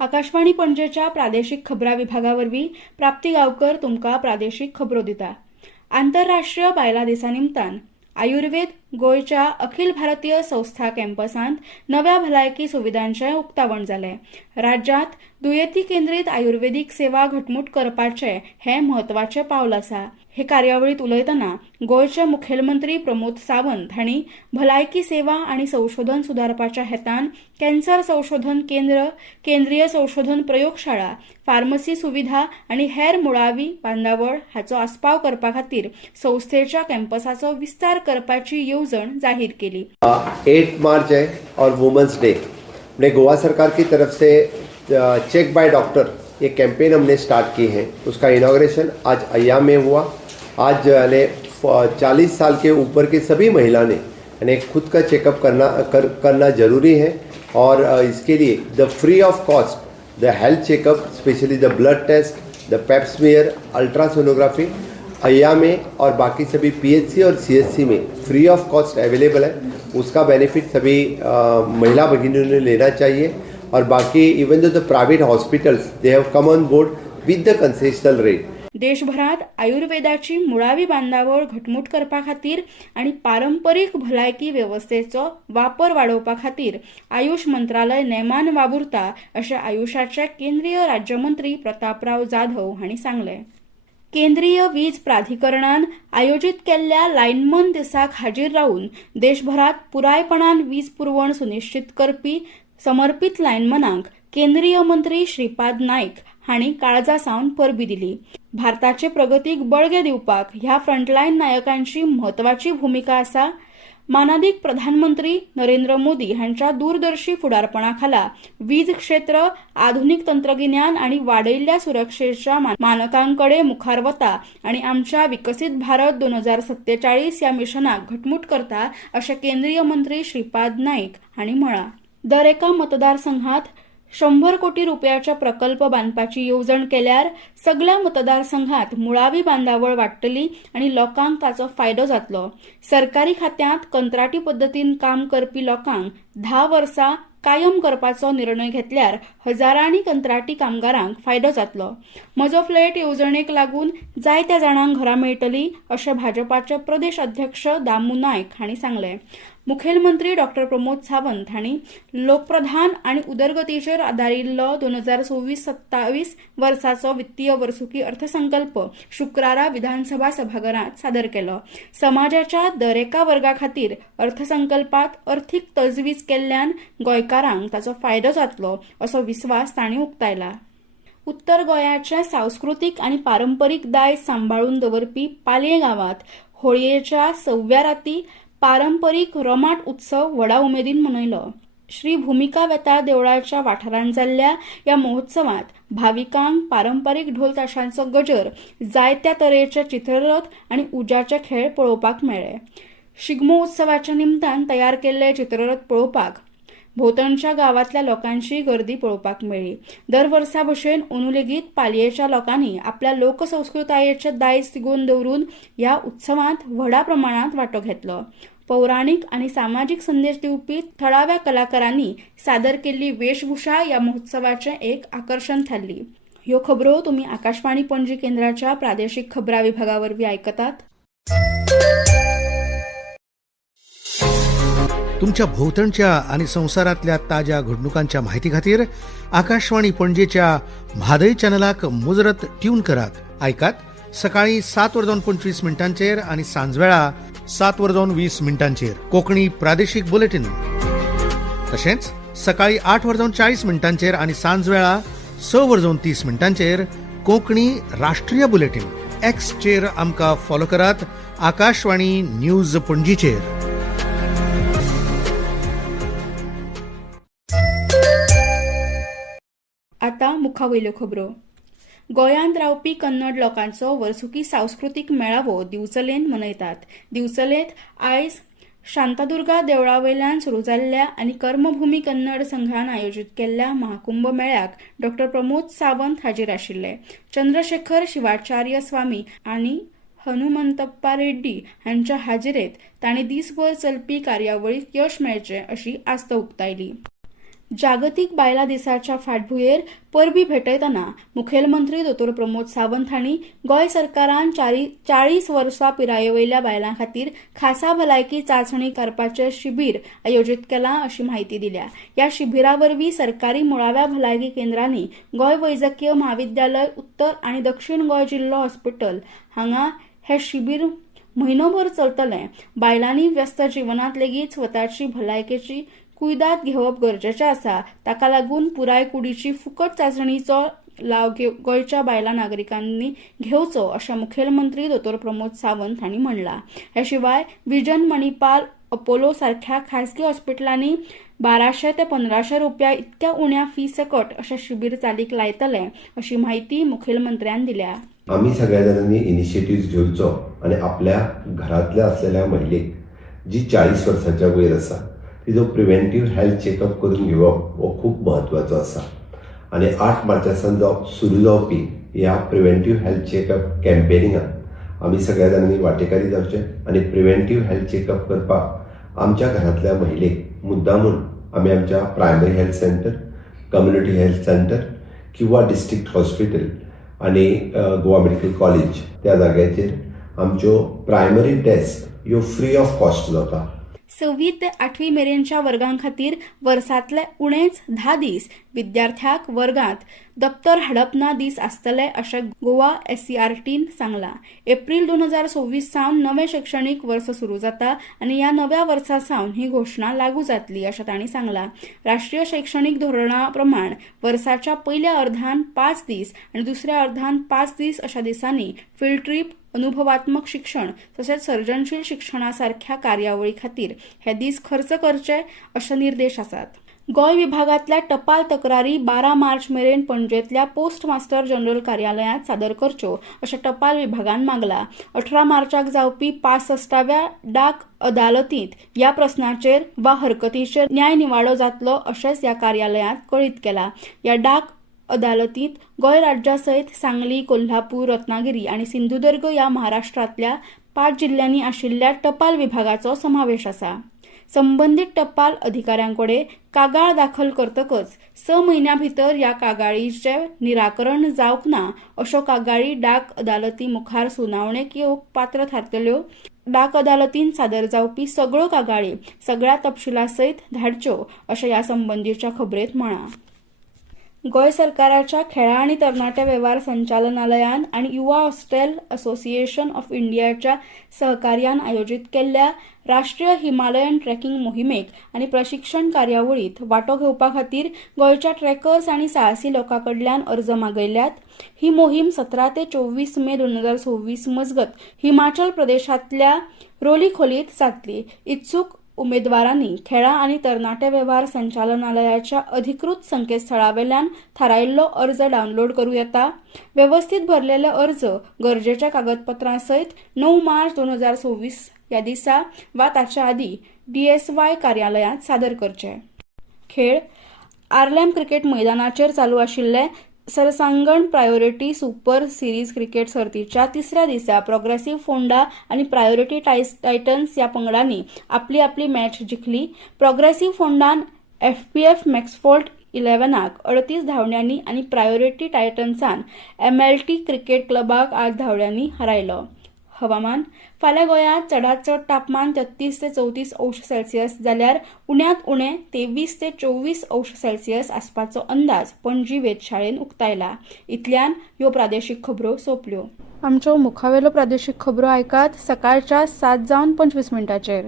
आकाशवाणी पणजेच्या प्रादेशिक खबरां विभागावरवीं प्राप्ती गांवकर तुमकां प्रादेशिक खबरो दिता। आंतरराष्ट्रीय बायलां दिसा निमतान आयुर्वेद गोयच्या अखिल भारतीय संस्था कॅम्पसांत नव्या भलायकी सुविधांचें उक्तावण जालें। राज्यांत दुयेंती केंद्रीत आयुर्वेदीक सेवा घटमूट करपाचें हें म्हत्वाचें पावल आसा। हे कार्यावळीत उलयतना गोयचे मुखेलमंत्री प्रमोद सावंत हांणी भलायकी सेवा आनी संशोधन सुदारपाच्या हेतान कॅन्सर संशोधन केंद्र, केंद्रीय संशोधन प्रयोगशाळा, फार्मसी सुविधा आनी हेर मुळावी बांदावळ हाचो आस्पाव करपा खातीर संस्थेच्या कॅम्पसाचो विस्तार करपाची येवजण जाहीर केली। 8 मार्च है और वुमेन्स डे। हमने गोवा सरकार की तरफ से चेक बाय डॉक्टर ये कैंपेन हमने स्टार्ट की है। उसका इनॉग्रेशन आज अय्या में हुआ। आज यानी 40 साल के ऊपर की सभी महिला ने यानी खुद का चेकअप करना जरूरी है और इसके लिए the free of cost the health checkup, specially the blood test, the pap smear, ultrasonography अय्या में और बाकी सभी पीएचसी और सीएचसी में फ्री ऑफ कॉस्ट अवेलेबल है। उसका बेनिफिट सभी महिला भगिनियों ने लेना चाहिए और बाकी even the private hospitals they have come on board with the concessional rate. देशभरात आयुर्वेदाची मुळावी बांदावळ घटमूट करपा खातीर आनी पारंपरीक भलायकी वेवस्थेचो वापर वाडोवपा खातीर आयुष मंत्रालय नेमान वावुरता अशें आयुषाचे केंद्रीय राज्यमंत्री प्रतापराव जाधव हांणी सांगलें। केंद्रीय वीज प्राधिकरणान आयोजित केल्ल्या लायनमन दिसाक हाजीर रावन देशभरात पुरायपणान वीज पुरवण सुनिश्चित करपी समर्पित लायनमनांक केंद्रीय मंत्री श्रीपाद नाईक हांणी काळजासावन परबी दिली। भारताचे प्रगतीक बळगे दिवपाक ह्या फ्रंटलायन नायकांची म्हत्वाची भूमिका आसा। मानादीक प्रधानमंत्री नरेंद्र मोदी हांच्या दूरदर्शी फुडारपणा खाला वीज क्षेत्र आधुनिक तंत्रगिन्यान आनी वाडयल्ल्या सुरक्षेच्या मानकांकडे मुखार वता आनी आमच्या विकसित भारत 2047 ह्या मिशनाक घटमूट करता अशें केंद्रीय मंत्री श्रीपाद नाईक हांणी म्हळां। दर एका मतदारसंघात 100 कोटी रुपयाच्या प्रकल्प बांदपाची येवजण केल्यार सगळ्या मतदारसंघात मुळावी बांदावळ वाडटली आणि लोकांक ताचो फायदो जातलो। सरकारी खात्यांत कंत्राटी पद्दतीन काम करपी लोकांक 10 वर्सां कायम करपाचो निर्णय घेतल्यार हजारांनी कंत्राटी कामगारांक फायदो जातलो। म्हजो फ्लॅट येवजणेक लागून जायत्या जाणांक घरां मेळटली अशें भाजपाचे प्रदेश अध्यक्ष दामू नायक हांणी सांगलें। मुखेलमंत्री डॉ प्रमोद सावंत हांणी लोकप्रधान आनी उदरगतीचेर आदारिल्लो 2026-27 वर्साचो वित्तीय वर्सुकी अर्थसंकल्प शुक्रारा विधानसभा सभाघरांत सादर केलो। समाजाच्या दर एका वर्गा खातीर अर्थसंकल्पात अर्थीक तजवीज केल्ल्यान गोंयकारांक ताचो फायदो जातलो असो विस्वास तांणी उक्तायला। उत्तर गोंयाचे सांस्कृतीक आनी पारंपरीक दायज सांबाळून दवरपी पालये गांवांत होळयेच्या 6व्या राती पारंपरीक रोमाट उत्सव व्हडा उमेदीन मनयलो। श्री भूमिका वेताळ देवळाच्या वाठारांत जाल्ल्या ह्या महोत्सवात भाविकांक पारंपरीक ढोल ताशांचो गजर, जायत्या तरेचे चित्ररथ आनी उज्याचे खेळ पळोवपाक मेळ्ळे। शिगमो उत्सवाच्या निमतान तयार केल्ले चित्ररथ पळोवपाक भोवतणच्या गांवांतल्या लोकांची गर्दी पळोवपाक मेळ्ळी। दर वर्सा भशेन अंदू लेगीत पालयेच्या लोकांनी आपल्या लोकसंस्कृतायेचे दायज तिगोवन दवरून ह्या उत्सवांत व्हडा प्रमाणांत वांटो घेतलो। पौराणीक आनी सामाजीक संदेश दिवपी थळाव्या कलाकारांनी सादर केल्ली वेशभूषा ह्या महोत्सवाचें एक आकर्षण थारली। ह्यो खबरो तुमी आकाशवाणी पणजी केंद्राच्या प्रादेशीक खबरां विभागावरवीं आयकतात। तुमच्या भोवतणच्या आणि संसारातल्या ताज्या घडणुकांच्या माहिती खातीर आकाशवाणी पणजेच्या म्हादय चॅनलाक मुजरत ट्यून करात। ऐकात सकाळी 7:25 आणि सांजवेळा 7:20 कोंकणी प्रादेशीक बुलेटिन। तशेंच सकाळी 8:40 आणि सांजवेळा 6:30 कोंकणी राष्ट्रीय बुलेटिन। एक्सचेर आमकां फॉलो करात आकाशवाणी न्यूज पणजीचेर। आता मुखावयल्यो खबरो। गोंयांत रावपी कन्नड लोकांचो वर्सुकी सांस्कृतीक मेळावो दिवचलेन मनयतात। दिवचलेंत आयज शांतादुर्गा देवळावयल्यान सुरू जाल्ल्या आनी कर्मभूमी कन्नड संघान आयोजीत केल्ल्या महाकुंभ मेळ्याक डॉ प्रमोद सावंत हाजीर आशिल्ले। चंद्रशेखर शिवाचार्य स्वामी आनी हनुमंतप्पा रेड्डी हांच्या हाजेरेत तांणी दिसभर चलपी कार्यावळीक यश मेळचे अशी आस्त उक्तायली. जागतीक बायलां दिसाच्या फाटभुंयेर परबीं भेटयतना मुखेलमंत्री दोतोर प्रमोद सावंत हांणी गोंय सरकारान 40 वर्सां पिरायेवयल्या बायलां खातीर खासा भलायकी चांचणी करपाचें शिबीर आयोजीत केलां अशी म्हायती दिल्या. ह्या शिबिरा वरवीं सरकारी मुळाव्या भलायकी केंद्रांनी गोंय वैजकीय महाविद्यालय उत्तर आनी दक्षिण गोंय जिल्लो हॉस्पिटल हांगा हें शिबीर म्हयनोभर चलतलें. बायलांनी व्यस्त जिवनांत लेगीत स्वताची भलायकेची कुयदाद घेवप गरजेचें आसा. ताका लागून पुराय कुडीची फुकट चांचणीचो लाव गोंयच्या बायलां नागरिकांनी घेवचो अशें मुखेलमंत्री दोतोर प्रमोद सावंत हांणी म्हणलां. हे शिवाय विजन मणिपाल अपोलो सारख्या खासगी हॉस्पिटलांनी 1200 ते 1500 रुपया इतक्या उण्या फी सकट अशें शिबीर चालीक लायतले अशी माहिती मुखेलमंत्र्यान दिल्या. आम्ही सगळ्या जणांनी इनिशिएटिव्ह घेवचो आणि आपल्या घरातल्या असलेल्या महिलेक जी 40 वर्सांच्या वयर आसा तिजो प्रिव्हेंटिव्ह हेल्थ चेकअप करून घेवप हो खूप महत्वाचो आसा. आणि 8 मार्चासान सुरू जावपी ह्या प्रिव्हेंटिव्ह हेल्थ चेकअप कॅम्पेनिंगात आम्ही सगळ्या जणांनी वाटेकारी जावचे आणि प्रिव्हेंटिव्ह हेल्थ चेकअप करपाक आमच्या घरातल्या महिलेक मुद्दामून आम्ही आमच्या primary health centre, community health centre किंवा डिस्ट्रिक्ट हॉस्पिटल आणि गोवा मेडिकल कॉलेज त्या जाग्याचेर आमच्यो प्रायमरी टेस्ट ह्यो फ्री ऑफ कॉस्ट जाता. 6वी ते 8वी मेरेनच्या वर्गां खातीर वर्सांतले उणेच 10 दीस विद्यार्थ्यांक वर्गांत दप्तर हाडप ना दीस आसतले अशें गोवा SCRTन सांगलां. एप्रील 2024 सावन नवें शैक्षणीक वर्स सुरू जाता आनी ह्या नव्या वर्सा सावन ही घोशणा लागू जातली अशें तांणी सांगलां. राष्ट्रीय शैक्षणीक धोरणा प्रमाण वर्साच्या पयल्या अर्धान 5 दीस आनी दुसऱ्या अर्धान 5 दीस अशा दिसांनी फील्ड ट्रीप, अनुभवात्मक शिक्षण तसेच सर्जनशील शिक्षणासारख्या कार्यावळी खातीर हे दीस खर्च करचे असे निर्देश आसात. गोंय विभागातल्या टपाल तक्रारी 12 मार्च मेरेन पणजेंतल्या पोस्ट मास्टर जनरल कार्यालयांत सादर करच्यो अशें टपाल विभागान मागला. 18 मार्चाक जावपी 65व्या डाक अदालतींत ह्या प्रस्नाचेर वा हरकतीचेर न्याय निवाडो जातलो अशेंच ह्या कार्यालयांत कळीत केला. ह्या डाक अदालतीत गोंय राज्यासयत सांगली, कोल्हापूर, रत्नागिरी आणि सिंधुदुर्ग या महाराष्ट्रातल्या 5 जिल्ह्यांनी आशिल्ल्या टपाल विभागाचो समावेश आसा. संबंधित टपाल अधिकाऱ्यांकडे कागाळ दाखल करतकच 6 म्हयन्यां भितर ह्या कागाळीचे निराकरण जावंक ना अशो कागाळी डाक अदालती मुखार सुनावणेक येवंक पात्र थारतल्यो. डाक अदालतीन सादर जावपी सगळ्यो कागाळी सगळ्या तपशिला सयत धाडच्यो अशें ह्या संबंधीच्या खबरेंत म्हळां. गोंय सरकाराच्या खेळा आणि तरणाटे वेव्हार संचालनालयान आणि युवा हॉस्टेल असोसिएशन ऑफ इंडियाच्या सहकार्यान आयोजित केल्ल्या राष्ट्रीय हिमालयन ट्रेकिंग मोहिमेक आणि प्रशिक्षण कार्यावळीत वांटो घेवपा खातीर गोंयच्या ट्रेकर्स आणि साहसी लोकांकडल्यान अर्ज मागयल्यात. ही मोहीम 17 ते 24 मे 2026 मजगत हिमाचल प्रदेशातल्या रोली खोलीत जातली. इत्सूक उमेदवारांनी खेळा आणि तरणाटे वेव्हार संचालनालयाच्या अधिकृत संकेतस्थळावेल्यान थारायिल्लो अर्ज डावनलोड करूं येता. व्यवस्थीत भरलेले अर्ज गरजेच्या कागदपत्रां सयत 9 मार्च 2026 ह्या दिसा वा ताच्या आदी DSY कार्यालयांत सादर करचे. खेळ आर्लेम क्रिकेट मैदानाचेर चालू आशिल्ले सरसांगण प्रायोरिटी सुपर सिरीज क्रिकेट सर्तीच्या 3ऱ्या दिसा प्रोग्रेसिव्ह फोंडा आणि प्रायोरिटी टायटन्स ह्या पंगडांनी आपली आपली मॅच जिखली. प्रोग्रेसिव्ह फोंडान FPF मॅक्सफोर्ट 11 38 धांवड्यांनी आणि प्रायोरिटी टायटन्सान MLT क्रिकेट क्लबाक 8 धांवड्यांनी हारयलो. हवामान फाल्यां गोंयांत चडांत चड तापमान 33 ते 34 अंश सेल्सियस जाल्यार उण्यांत उणें 23 ते 24 अंश सेल्सियस आसपाचो अंदाज पणजी वेधशाळेन उक्तायला. इतल्यान ह्यो प्रादेशीक खबरो सोंपल्यो. आमच्यो मुखावेलो प्रादेशीक खबरो आयकात सकाळच्या 7:25 मिनटांचेर.